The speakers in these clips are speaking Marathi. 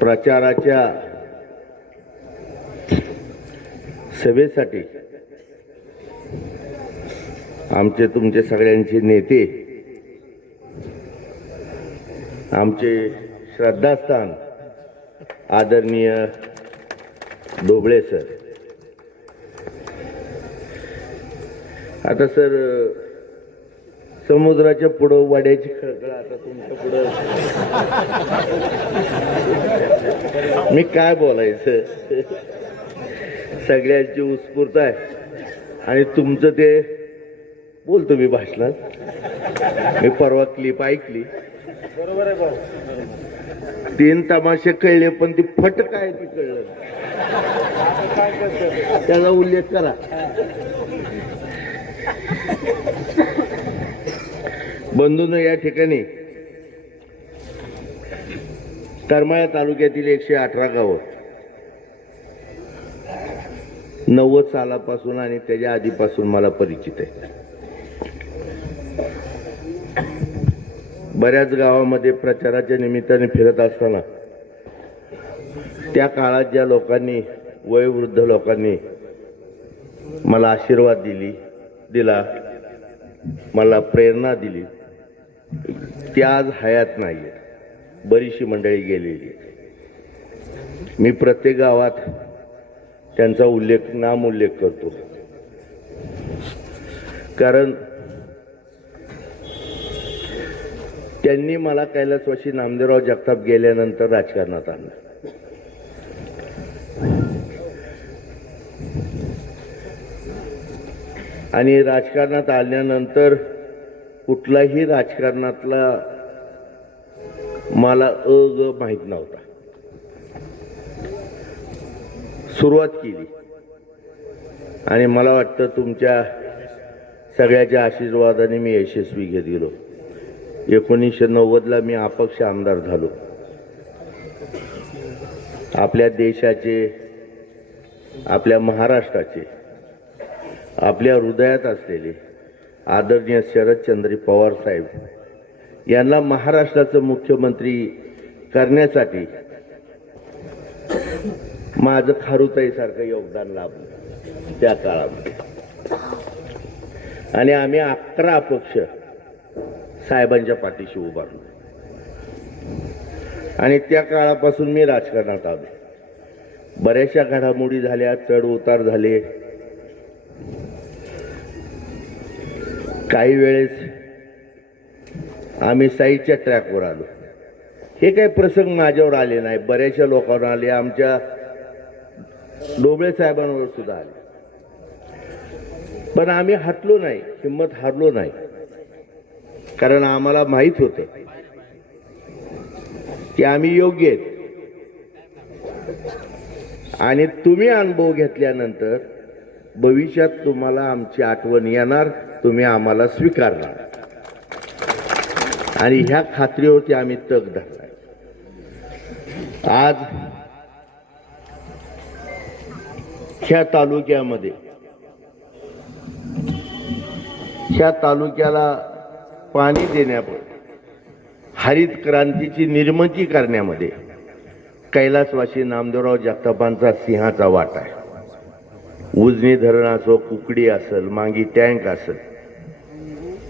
प्रचाराच्या सभेसाठी आमचे तुमचे सगळ्यांचे नेते आमचे श्रद्धास्थान आदरणीय ढोबळे सर. आता सर समुद्राच्या पुढं वाड्याची खळखळ आता तुमच्या पुढं मी काय बोलायचं? सगळ्यांची उत्स्फूर्त आहे. आणि तुमचं ते बोलतो मी भाषणात. मी परवा क्लिप ऐकली. बरोबर आहे भाऊ. तीन तमाशे कळले पण ती फट काय ती कळलं त्याचा उल्लेख करा. बंधून या ठिकाणी करमाळा तालुक्यातील एकशे अठरा गावं नव्वद सालापासून आणि त्याच्या आधीपासून मला परिचित आहे बऱ्याच गावामध्ये प्रचाराच्या निमित्ताने फिरत असताना त्या काळात ज्या लोकांनी वयोवृद्ध लोकांनी मला आशीर्वाद दिली दिला मला प्रेरणा दिली ती आज हयात नाही आहेत बरीचशी मंडळी गेलेली आहेत. मी प्रत्येक गावात त्यांचा उल्लेख नाम उल्लेख करतो. कारण त्यांनी मला कैलासवाशी नामदेवराव जगताप गेल्यानंतर राजकारणात आणलं. आणि राजकारणात आल्यानंतर कुठलाही राजकारणातला मला अ ग माहीत नव्हता. सुरुवात केली. आणि मला वाटतं तुमच्या सगळ्याच्या आशीर्वादाने मी यशस्वी घेत गेलो एकोणीसशे नव्वदला मी अपक्ष आमदार झालो. आपल्या देशाचे आपल्या महाराष्ट्राचे आपल्या हृदयात असलेले आदरणीय शरदचंद्र पवार साहेब यांना महाराष्ट्राचं मुख्यमंत्री करण्यासाठी माझं खारुताईसारखं योगदान लाभलं त्या काळामध्ये. आणि आम्ही अकरा अपक्ष साहेबांच्या पाठीशी उभारलो आणि त्या काळापासून मी राजकारणात आलो. बऱ्याचशा घडामोडी झाल्या चढ उतार झाले. काही वेळेस आम्ही साईच्या ट्रॅकवर आलो. हे काही प्रसंग माझ्यावर आले नाही. बऱ्याचशा लोकांवर आले. आमच्या डोबळे साहेबांवर सुद्धा आले. पण आम्ही हटलो नाही. हिंमत हारलो नाही. कारण आम्हाला माहीत होतं की आम्ही योग्य आहेत. आणि तुम्ही अनुभव घेतल्यानंतर भविष्यात तुम्हाला आमची आठवण येणार. तुम्ही आम्हाला स्वीकारणार. आणि ह्या खात्रीवरती आम्ही तग धरलाय. आज ह्या तालुक्यामध्ये ह्या तालुक्याला पाणी देण्यामध्ये हरित क्रांतीची निर्मिती करण्यामध्ये कैलासवासी नामदेवराव जगतापांचा सिंहाचा वाटा आहे. उजनी धरण असो कुकडी असेल मांगी टँक असेल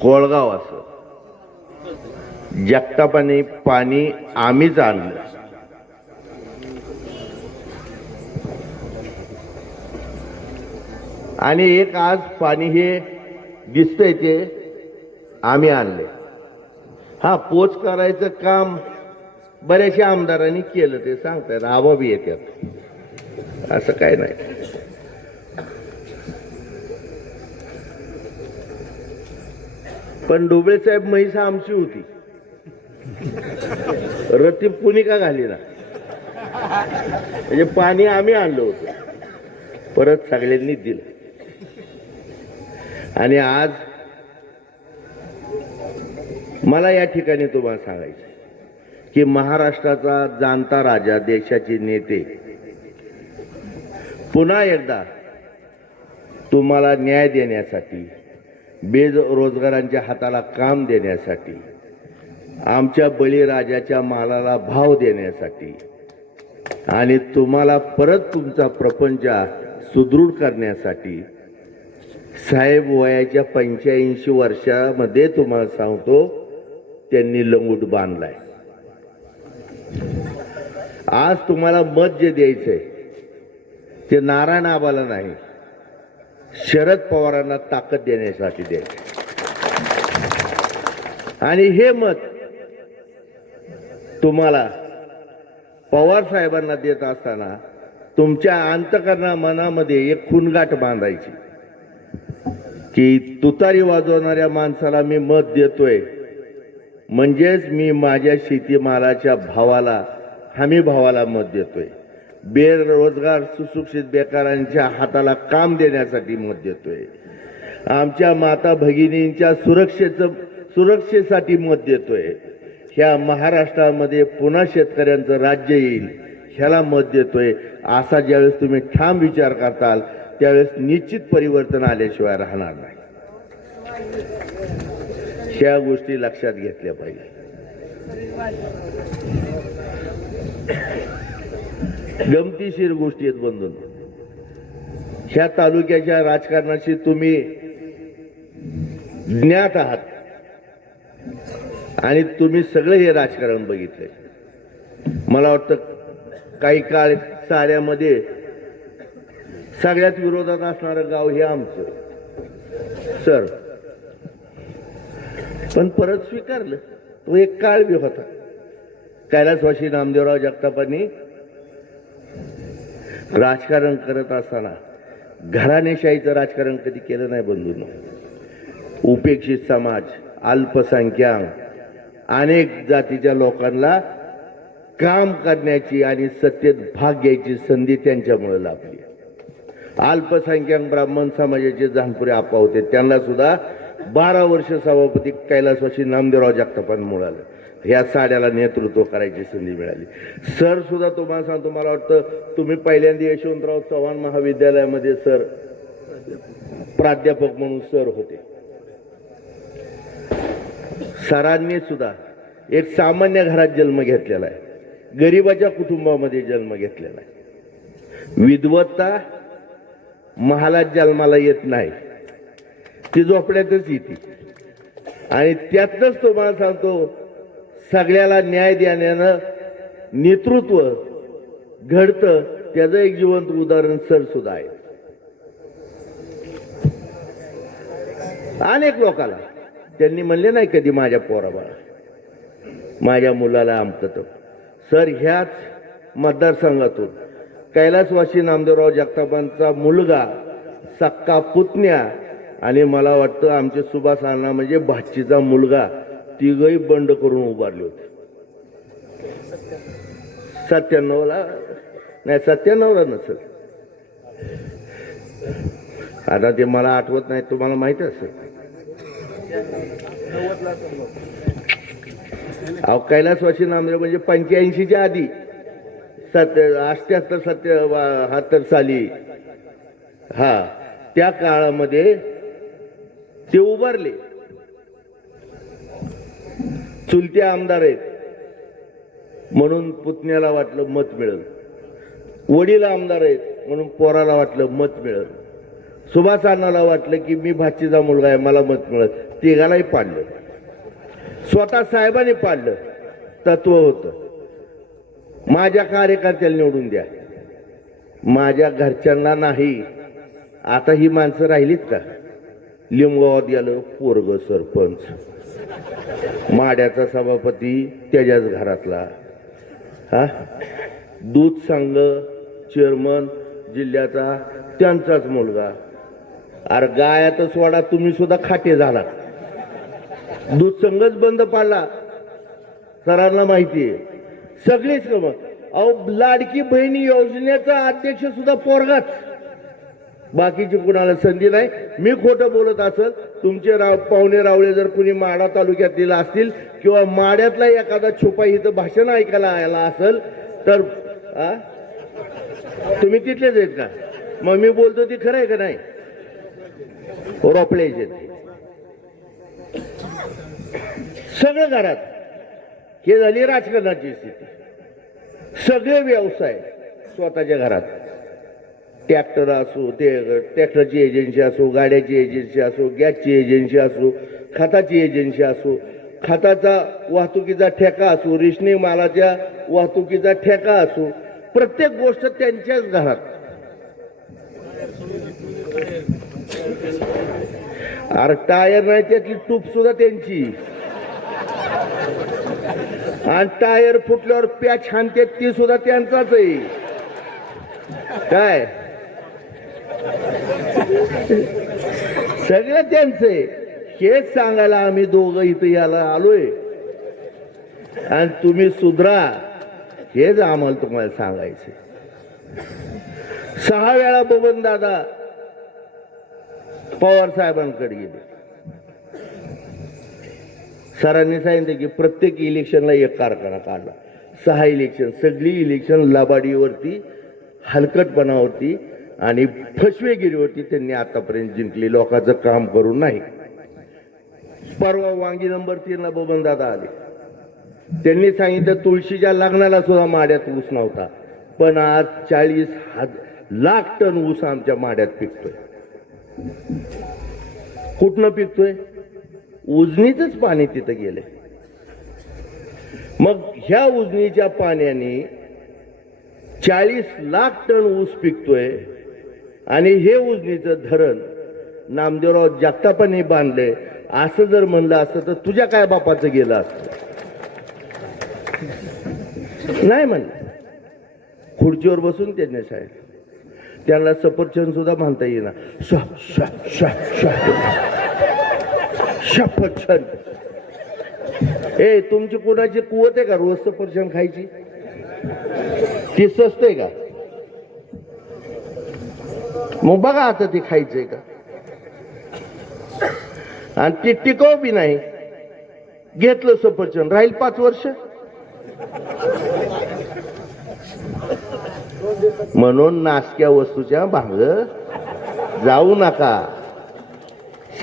कोळगाव असं. जगतापाने पाणी आम्हीच आणलं. आणि एक आज पाणी हे दिसतंय ते आम्ही आणले हा पोच करायचं काम बऱ्याचशा आमदारांनी केलं ते सांगतायत. आबा बी येतात असं काय नाही. पण डोबळे साहेब म्हैस आमची होती. रती कुणी का घाली ना म्हणजे पाणी आम्ही आणलं होतं. परत सगळ्यांनी दिलं. आणि आज मला या ठिकाणी तुम्हाला सांगायचं की महाराष्ट्राचा जाणता राजा देशाचे नेते पुन्हा एकदा तुम्हाला न्याय देण्यासाठी बेरोजगारांच्या हाताला काम देण्यासाठी आमच्या बळीराजाच्या मालाला भाव देण्यासाठी आणि तुम्हाला परत तुमचा प्रपंच सुदृढ करण्यासाठी साहेब वयाच्या पंच्याऐंशी वर्षामध्ये तुम्हाला सांगतो त्यांनी लंगूट बांधलाय. आज तुम्हाला मत जे द्यायचंय ते नारायण आबाला नाही. शरद पवारांना ताकद देण्यासाठी दे आणि हे मत तुम्हाला पवार साहेबांना देत असताना तुमच्या अंतकरणा मनामध्ये एक खुणगाठ बांधायची. की तुतारी वाजवणाऱ्या माणसाला मी मत देतोय. म्हणजेच मी माझ्या शेतीमालाच्या भावाला हमी भावाला मत देतोय. बेरोजगार सुशिक्षित बेकारांच्या हाताला काम देण्यासाठी मत देतोय. आमच्या माता भगिनींच्या सुरक्षेचं सुरक्षेसाठी मत देतोय. ह्या महाराष्ट्रामध्ये पुन्हा शेतकऱ्यांचं राज्य येईल ह्याला मत देतोय. असा ज्यावेळेस तुम्ही ठाम विचार करताल त्यावेळेस निश्चित परिवर्तन आल्याशिवाय राहणार नाही. ह्या गोष्टी लक्षात घेतल्या पाहिजे. गमतीशीर गोष्टी आहेत बंधून. ह्या तालुक्याच्या राजकारणाशी तुम्ही ज्ञात आहात. आणि तुम्ही सगळे हे राजकारण बघितले. मला वाटतं काही काळ साऱ्यामध्ये सगळ्यात विरोधात असणारं गाव हे आमचं. सर पण परत स्वीकारलं. तो एक काळ बी होता. कैलासवासी नामदेवराव जगतापांनी राजकारण करत असताना घराणेशाहीचं राजकारण कधी केलं नाही बंधून. उपेक्षित समाज अल्पसंख्याक अनेक जातीच्या लोकांना काम करण्याची आणि सत्तेत भाग घ्यायची संधी त्यांच्यामुळे लाभली. अल्पसंख्याक ब्राह्मण समाजाचे जाणपुरे आपा होते. त्यांना सुद्धा बारा वर्ष सभापती कैलासवाशी नामदेवराव जगतापान मिळालं. ह्या साड्याला नेतृत्व करायची संधी मिळाली. सर सुद्धा तुम्हाला सांगतो मला वाटतं तुम्ही पहिल्यांदा यशवंतराव चव्हाण महाविद्यालयामध्ये सर प्राध्यापक म्हणून सर होते. सरांनी सुद्धा एक सामान्य घरात जन्म घेतलेला आहे. गरिबाच्या कुटुंबामध्ये जन्म घेतलेला आहे. विद्वत्ता महालात जन्माला येत नाही. ती झोपड्यातच येते. आणि त्यातनंच तुम्हाला सांगतो सगळ्याला न्याय देण्यानं नेतृत्व घडतं त्याचं एक जिवंत उदाहरण सर सुद्धा आहे अनेक लोकाला. त्यांनी म्हणले नाही कधी माझ्या पोराबाळा. माझ्या मुलाला आमचं सर ह्याच मतदारसंघातून कैलासवासी नामदेवराव जगतापांचा मुलगा सक्का पुतण्या आणि मला वाटतं आमचे सुभाष अण्णा म्हणजे भाचीचा मुलगा तिघही बंड करून उभारले होते. सत्त्याण्णवला नाही सत्त्याण्णवला नसेल. आता ते मला आठवत नाही तुम्हाला माहीत असेल. अहो कैलासवासी नामदेव म्हणजे पंच्याऐंशीच्या आधी. सत्य अष्ट्याहत्तर सत्य हत्तर साली. हा त्या काळामध्ये ते उभारले. चुलते आमदार आहेत. म्हणून पुतण्याला वाटलं मत मिळेल. वडील आमदार आहेत म्हणून पोराला वाटलं मत मिळेल. सुभाष अण्णाला वाटलं की मी भाचीचा मुलगा आहे मला मत मिळेल. तिघालाही पाडलं. स्वतः साहेबांनी पाडलं. तत्व होतं. माझ्या कार्यकर्त्याला निवडून द्या. माझ्या घरच्यांना नाही. आता ही माणसं राहिलीत का? लिंगावात गेलं पोरग सरपंच. माड्याचा सभापती त्याच्याच घरातला. हा? दूध सांग चेअरमन जिल्ह्याचा त्यांचाच मुलगा. अरे गायातच सोडा तुम्ही सुद्धा खाटे झाला. दूध संघच बंद पाडला. सरांना माहिती आहे. सगळीच कम अहो लाडकी बहिणी योजनेचा अध्यक्ष सुद्धा पोरगाच. बाकीची कुणाला संधी नाही. मी खोटं बोलत असत तुमचे राव पाहुणे रावळे जर कुणी माडा तालुक्यातील असतील किंवा माड्यातला एखादा छुपा इथं भाषण ऐकायला आला असेल तर आ? तुम्ही तिथलेच आहेत का? मग मी बोलतो ती खरं आहे का नाही? रोपल्याचे सगळं घरात. हे झाली राजकारणाची स्थिती. सगळे व्यवसाय स्वतःच्या घरात. ट्रॅक्टर असो ते ट्रॅक्टरची एजन्सी असो गाड्याची एजन्सी असो गॅसची एजन्सी असो खताची एजन्सी असो खताचा वाहतुकीचा ठेका असो रेशनी मालाच्या वाहतुकीचा ठेका असो प्रत्येक गोष्ट त्यांच्याच घरात. अरे टायर नाही त्यातली टूप सुद्धा त्यांची. आणि टायर फुटल्यावर पॅच हाणते ती सुद्धा त्यांचाच आहे. काय? सगळं त्यांचे हेच सांगायला आम्ही दोघं इथं याला आलोय. आणि तुम्ही सुधरा. हेच आम्हाला तुम्हाला सांगायचं सहा वेळा बबन दादा पवार साहेबांकडे गेले. सरांनी सांगितलं की प्रत्येक इलेक्शनला एक कारखाना काढला. सहा इलेक्शन सगळी इलेक्शन लबाडीवरती हलकटपणावरती आणि फसवेगिरी होती त्यांनी आतापर्यंत जिंकली. लोकांचं काम करून नाही. परवा वांगी नंबर तीनला बबन दादा आले. त्यांनी सांगितलं तुळशीच्या लग्नाला सुद्धा माड्यात ऊस नव्हता. पण आज चाळीस लाख टन ऊस आमच्या माड्यात पिकतोय. कुठनं पिकतोय? उजनीच पाणी तिथं गेले मग ह्या उजनीच्या पाण्याने चाळीस लाख टन ऊस पिकतोय. आणि हे उजनीचं धरण नामदेवराव जगतापाने बांधले असं जर म्हणलं असतं तर तुझ्या काय बापाचं गेलं असतं? नाही म्हणलं खुर्चीवर बसून त्यांनी साहेब त्यांना सफरचंद सुद्धा म्हणता येईना. श सफरचंद ए तुमची कोणाची कुवत आहे का रोज सफरचंद खायची? ती स्वस्त आहे का? मग बघा आता ते खायचंय का? आणि ती टिकाऊ बी नाही. घेतलं सफरचंद. राहील पाच वर्ष? म्हणून नासक्या वस्तूच्या भांग जाऊ नका.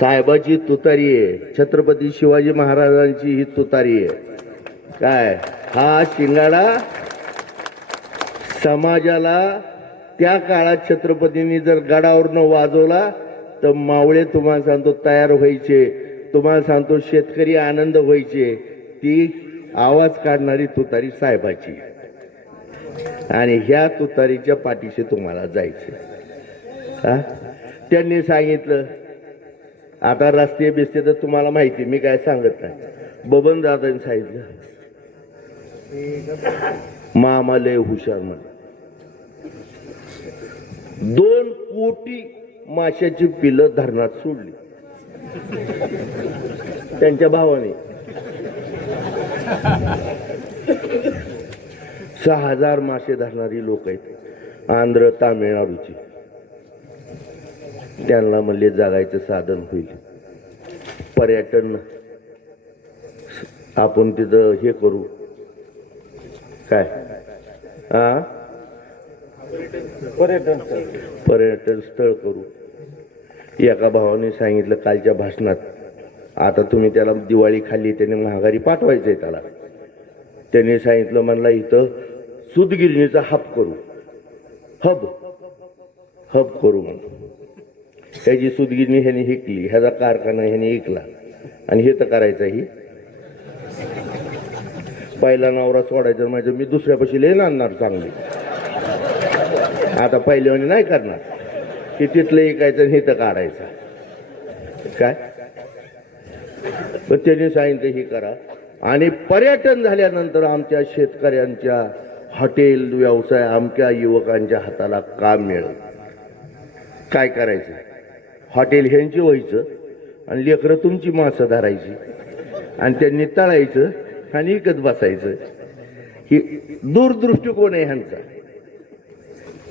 साहेबाची तुतारी आहे. छत्रपती शिवाजी महाराजांची ही तुतारी आहे. काय? हा शिंगाडा समाजाला त्या काळात छत्रपतींनी जर गडावरनं वाजवला तर मावळे तुम्हाला सांगतो तयार व्हायचे. तुम्हाला सांगतो शेतकरी आनंद व्हायचे. ती आवाज काढणारी तुतारी साहेबाची. आणि ह्या तुतारीच्या पाठीशी तुम्हाला जायचं. त्यांनी सांगितलं आता रस्ते बिस्ते तर तुम्हाला माहिती मी काय सांगत नाही. बबन दादांनी सांगितलं मामा लय हुशार म्हण. दोन कोटी माशाची पिलं धरणात सोडली. त्यांच्या भावाने. सहा हजार मासे धरणारी लोक आहेत. आंध्र तामिळनाडूची त्यांना म्हणले जगायचं साधन होईल. पर्यटन आपण तिथं हे करू. काय? हा पर्यटन पर्यटन स्थळ करू. एका भावाने सांगितलं कालच्या भाषणात आता तुम्ही त्याला दिवाळी खाल्ली त्याने महागारी पाठवायचंय त्याला. त्याने सांगितलं म्हणला इथं सुदगिरणीचा हब करू. हब. हब करू म्हणून. ह्याची सुदगिरणी ह्याने हिकली ह्याचा कारखाना ह्याने ऐकला आणि हे तर करायचं ही पहिला नवरा सोडायचा म्हणजे मी दुसऱ्यापाशी लेन आणणार चांगली. आता पहिल्याने नाही करणार. की तिथलं ऐकायचं आणि इथं काढायचं. काय? पण त्यांनी सांगितलं हे करा. आणि पर्यटन झाल्यानंतर आमच्या शेतकऱ्यांच्या हॉटेल व्यवसाय आमच्या युवकांच्या हाताला काम मिळेल. काय करायचं? हॉटेल ह्यांची व्हायचं आणि लेकरं तुमची मासं धरायची आणि त्यांनी तळायचं आणि विकत बसायचं. ही दूरदृष्टिकोन आहे ह्यांचा.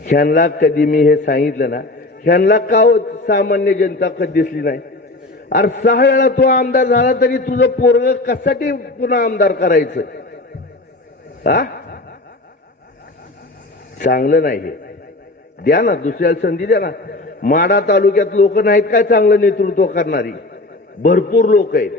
ह्यांना कधी मी हे सांगितलं ना ह्यांना का हो सामान्य जनता कधी दिसली नाही? अरे सहा वेळा तो आमदार झाला तरी तुझं पोरग कशासाठी पुन्हा आमदार करायचं? हा? चांगलं नाही हे. द्या ना दुसऱ्याला संधी द्या ना. माडा तालुक्यात लोक नाहीत काय चांगलं नेतृत्व करणारी? भरपूर लोक आहेत.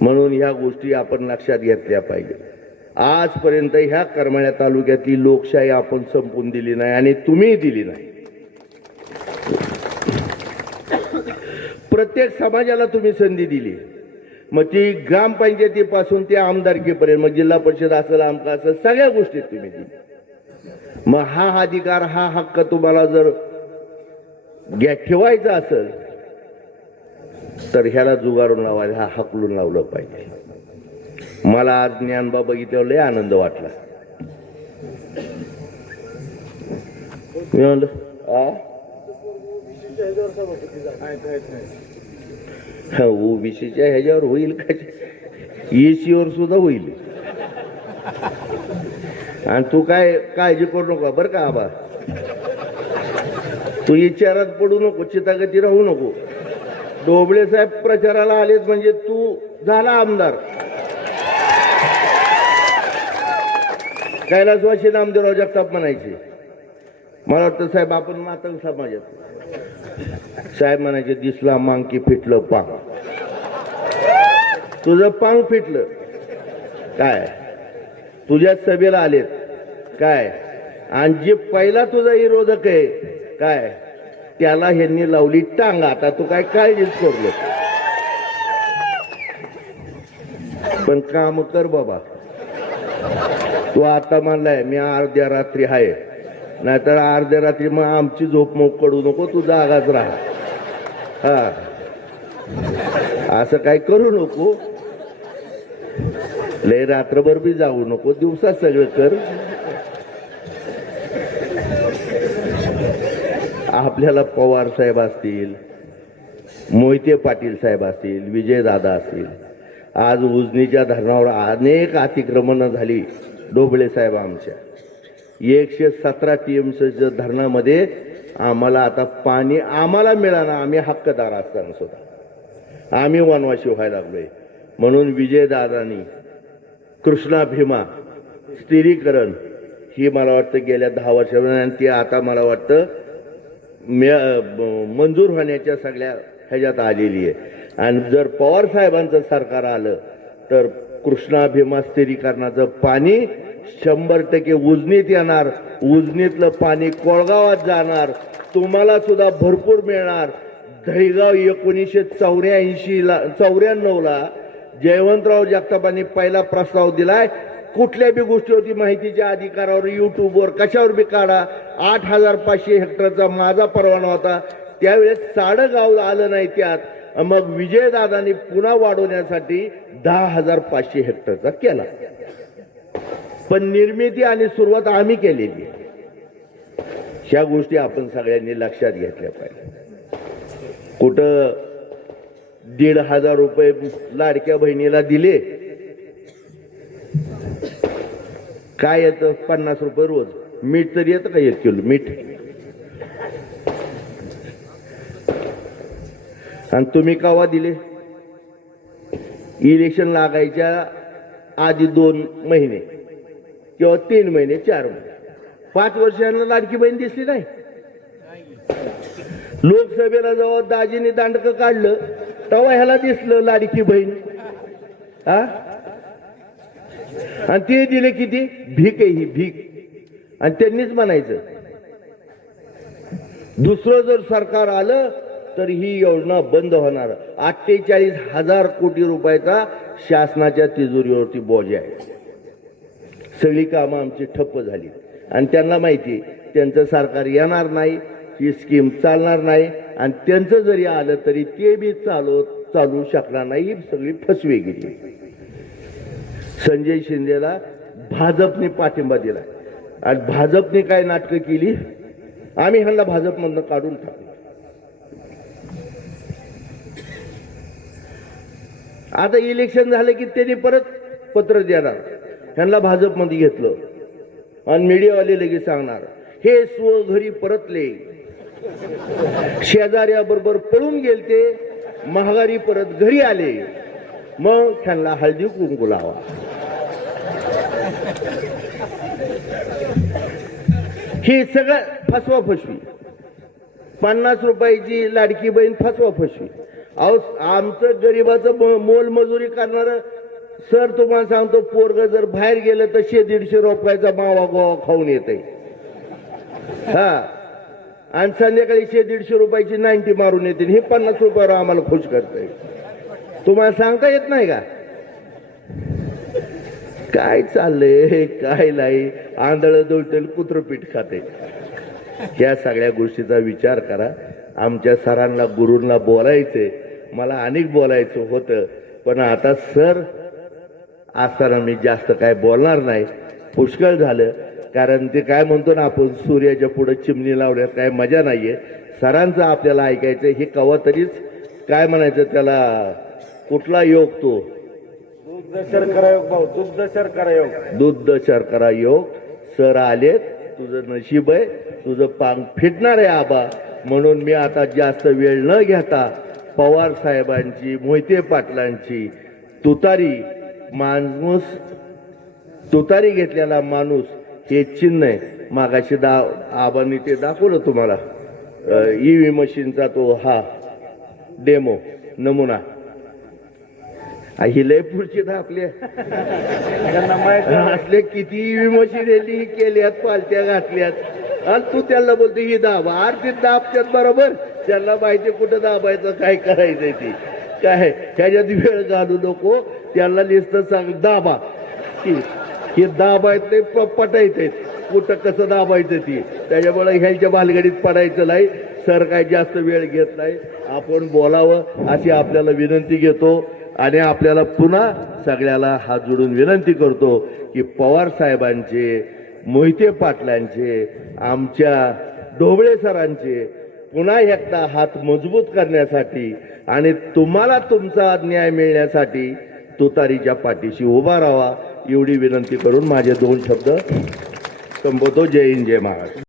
म्हणून ह्या गोष्टी आपण लक्षात घेतल्या पाहिजे. आजपर्यंत ह्या करमाळ्या तालुक्यातली लोकशाही आपण संपून दिली नाही आणि तुम्ही दिली नाही. प्रत्येक समाजाला तुम्ही संधी दिली. मग ती ग्रामपंचायतीपासून ते आमदारकीपर्यंत मग जिल्हा परिषद असेल आमका असेल सगळ्या गोष्टीत तुम्ही दिली मग हा अधिकार हा हक्क तुम्हाला जर घ्या ठेवायचा असेल तर ह्याला जुगारून लावायला हा हकलून लावलं पाहिजे. मला आज ज्ञानबा बघितल्यावर लय आनंद वाटला. मी म्हणलं हा ओबीसीच्या ह्याच्यावर होईल का? एसीवर सुद्धा होईल. आणि तू काय काळजी करू नको बरं का आबा? तू विचारात पडू नको चितागती राहू नको. डोबळे साहेब प्रचाराला आलेत म्हणजे तू झाला आमदार. कैलासवासी नामदेवराव जगताप म्हणायचे. मला वाटतं साहेब आपण मातंग समाजात साहेब म्हणायचे दिसला मांग की फिटलं पांग. तुझं पांग फिटलं. काय? तुझ्या सभेला आलेत. काय? आणि जे पहिला तुझा विरोधक आहे काय? त्याला ह्यांनी लावली टांग. आता तू काय काळजीच करलो पण काम कर बाबा. तू आता म्हणलाय मी अर्ध्या रात्री आहे नाहीतर अर्ध्या रात्री मग आमची झोप मोक करू नको तू जागाच राहा. हा. असं काय करू नको. लय रात्रभर बी जाऊ नको दिवसात सगळं कर. आपल्याला पवार साहेब असतील मोहिते पाटील साहेब असतील विजयदादा असतील आज उजनीच्या धरणावर अनेक अतिक्रमणं झाली. डोबळे साहेब आमच्या. एकशे सतरा टी एम धरणामध्ये आम्हाला आता पाणी आम्हाला मिळाना आम्ही हक्कदार असताना सुद्धा. आम्ही वनवाशी व्हायला लागलोय. म्हणून विजयदादानी कृष्णा भीमा स्थिरीकरण ही मला वाटतं गेल्या दहा वर्षापर्यंत आणि ती आता मला वाटतं मे- मंजूर होण्याच्या सगळ्या ह्याच्यात आलेली आहे. आणि जर पवार साहेबांचं सरकार आलं तर कृष्णा स्थिरीकरणाचं पाणी शंभर टक्के उजनीत येणार. उजनीतलं पाणी कोळगावात जाणार. तुम्हाला सुद्धा भरपूर मिळणार. दहीगाव एकोणीसशे चौऱ्याऐंशीला चौऱ्याण्णवला जयवंतराव जगतापांनी पहिला प्रस्ताव दिलाय. कुठल्या बी गोष्टीवरती माहितीच्या अधिकारावर युट्यूबवर कशावर बी काढा. आठ हजार पाचशे हेक्टरचा माझा परवाना होता. त्यावेळेस साडं गाव आलं नाही त्यात. मग विजयदादांनी पुन्हा वाढवण्यासाठी दहा हजार पाचशे हेक्टरचा केला. पण निर्मिती आणि सुरुवात आम्ही केलेली आहे. ह्या गोष्टी आपण सगळ्यांनी लक्षात घेतल्या पाहिजे. कुठं दीड हजार रुपये लाडक्या बहिणीला दिले काय येतं? पन्नास रुपये रोज. मीठ तरी येतं का एक किलो? मीठ. आणि तुम्ही कवा दिले? इलेक्शन लागायच्या आधी दोन महिने किंवा तीन महिने चार महिने. पाच वर्षांना लाडकी बहीण दिसली नाही. लोकसभेला जेव्हा दाजीने दांडकं काढलं तेव्हा ह्याला दिसलं लाडकी बहीण. हा? आणि ते दिले किती? भीक आहे ही भीक. आणि त्यांनीच म्हणायचं दुसरं जर सरकार आलं तर ही योजना बंद होणार. अठ्ठेचाळीस हजार कोटी रुपयाचा शासनाच्या तिजोरीवरती बोज आहे. सगळी कामं आमची ठप्प झाली. आणि त्यांना माहिती त्यांचं सरकार येणार नाही ही स्कीम चालणार नाही. आणि त्यांचं जरी आलं तरी ते बी चालू चालू शकणार नाही ही सगळी गेली. संजय शिंदेला भाजपने पाठिंबा दिला. आणि भाजपने काय नाटकं केली? आम्ही ह्यांना भाजपमधनं काढून टाकू आता इलेक्शन झालं की त्यांनी परत पत्र देणार. ह्यांना भाजपमध्ये घेतलं. आणि मीडियावाले लगेच सांगणार हे स्व घरी परतले. शेजाऱ्याबरोबर पळून गेलते महागारी परत घरी आले. मग त्यांना हळदी कुंकू लावा. हे सगळं फसवा फसवी. पन्नास रुपयाची लाडकी बहीण फसवा फसवी. अहो आमचं गरीबाचं म- मोलमजुरी करणार सर तुम्हाला सांगतो पोरग जर बाहेर गेलं तर शे दीडशे रुपयाचा मावा गोवा खाऊन येते. हा. आणि संध्याकाळी शे दीडशे रुपयाची नाईन्टी मारून येते हे पन्नास रुपयावर आम्हाला खुश करते. तुम्हाला सांगता येत नाही का? काय चाललंय? काय नाही. आंधळ दोलटेल कुत्रपीठ खाते. या सगळ्या गोष्टीचा विचार करा. आमच्या सरांना गुरूंना बोलायचे मला अनेक बोलायचं होतं पण आता सर असताना मी जास्त काय बोलणार नाही. पुष्कळ झालं कारण ते काय म्हणतो ना आपण सूर्याच्या पुढे चिमणी लावण्यात काय मजा नाहीये. सरांचं आपल्याला ऐकायचं हे कवा तरीच काय म्हणायचं त्याला कुठला योग तो? दुग्ध शर्करा योग भाऊ दुग्ध शर्करा योग. दुग्ध शर्करा योग. सर आलेत तुझं नशीब आहे तुझं पांग फिटणार आहे आबा. म्हणून मी आता जास्त वेळ न घेता पवार साहेबांची मोहिते पाटलांची तुतारी माणूस तुतारी घेतलेला माणूस हे चिन्ह आहे. मागाशी दा आबांनी ते दाखवलं तुम्हाला. ईव्ही मशीनचा तो हा डेमो नमुना. ही लय पुढची माहीत आहे. असले किती मशिनेली केल्यात पालत्या घातल्यात. आणि तू त्याला बोलते ही दाब आरती दाबत्यात बरोबर. त्यांना माहिती कुठं दाबायचं काय करायचंय ती. काय? ह्याच्यात वेळ घालू नको. त्यांना लिस्ट सांग दाबा. की हे दाबायत नाही प- पटायचंय. कुठं कसं दाबायचं ती. त्याच्यामुळे ह्याच्या भालगडीत पडायचं नाही. सर काय जास्त वेळ घेत नाही. आपण बोलावं अशी आपल्याला विनंती घेतो. आणि आपल्याला पुन्हा सगळ्याला हात जोडून विनंती करतो की पवार साहेबांचे मोहिते पाटलांचे आमच्या ढोबळे सरांचे पुन्हा एकदा हात मजबूत करण्यासाठी आणि तुम्हाला तुमचा न्याय मिळण्यासाठी तुतारीच्या पाठीशी उभा राहावा एवढी विनंती करून माझे दोन शब्द संबोधतो जय हिंद जय महाराष्ट्र.